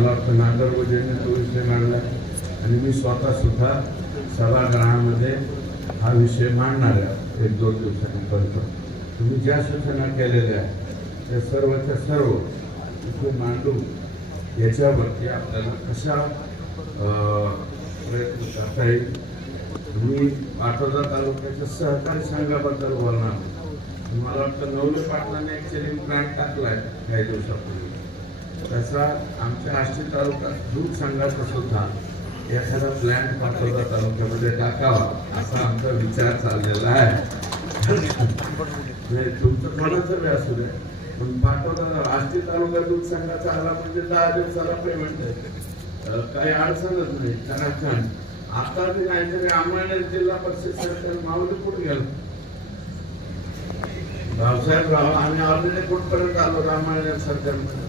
मला वाटतं नागरगोजेंनी तो विषय मांडला आणि मी स्वतः सुद्धा सभागृहामध्ये हा विषय मांडणार आहे 1-2 दिवसांपर्यंत. तुम्ही ज्या सूचना केलेल्या आहेत त्या सर्वच्या सर्व इथे मांडू, याच्यावरती आपल्याला कशा प्रयत्न करता येईल. मी पाटोदा तालुक्याच्या सहकारी संघाबद्दल बोलणार. मला वाटतं नवले पाटलाने एक चेलिंग प्लॅन टाकलाय काही दिवसापूर्वी. तसा आमच्या आष्टी तालुक्यात दूध संघाचा सुद्धा एखादा प्लॅन पाटोदा तालुक्यामध्ये टाकावा असा आमचा विचार चाललेला आहे. तुमचं कोणाचं बी असू दे, पण पाटोदा आष्टी तालुका दूध संघाचा आला म्हणजे 10 दिवसाला पेमेंट आहे, काही अडचणच नाही. कारण आता बी नाहीतरी अंमळनेर जिल्हा परिषद सरकार माऊली कुठे गेलं भाऊसाहेब राव, आम्ही ऑलरेडी कुठपर्यंत आलो अंमळनेर सरकारमध्ये.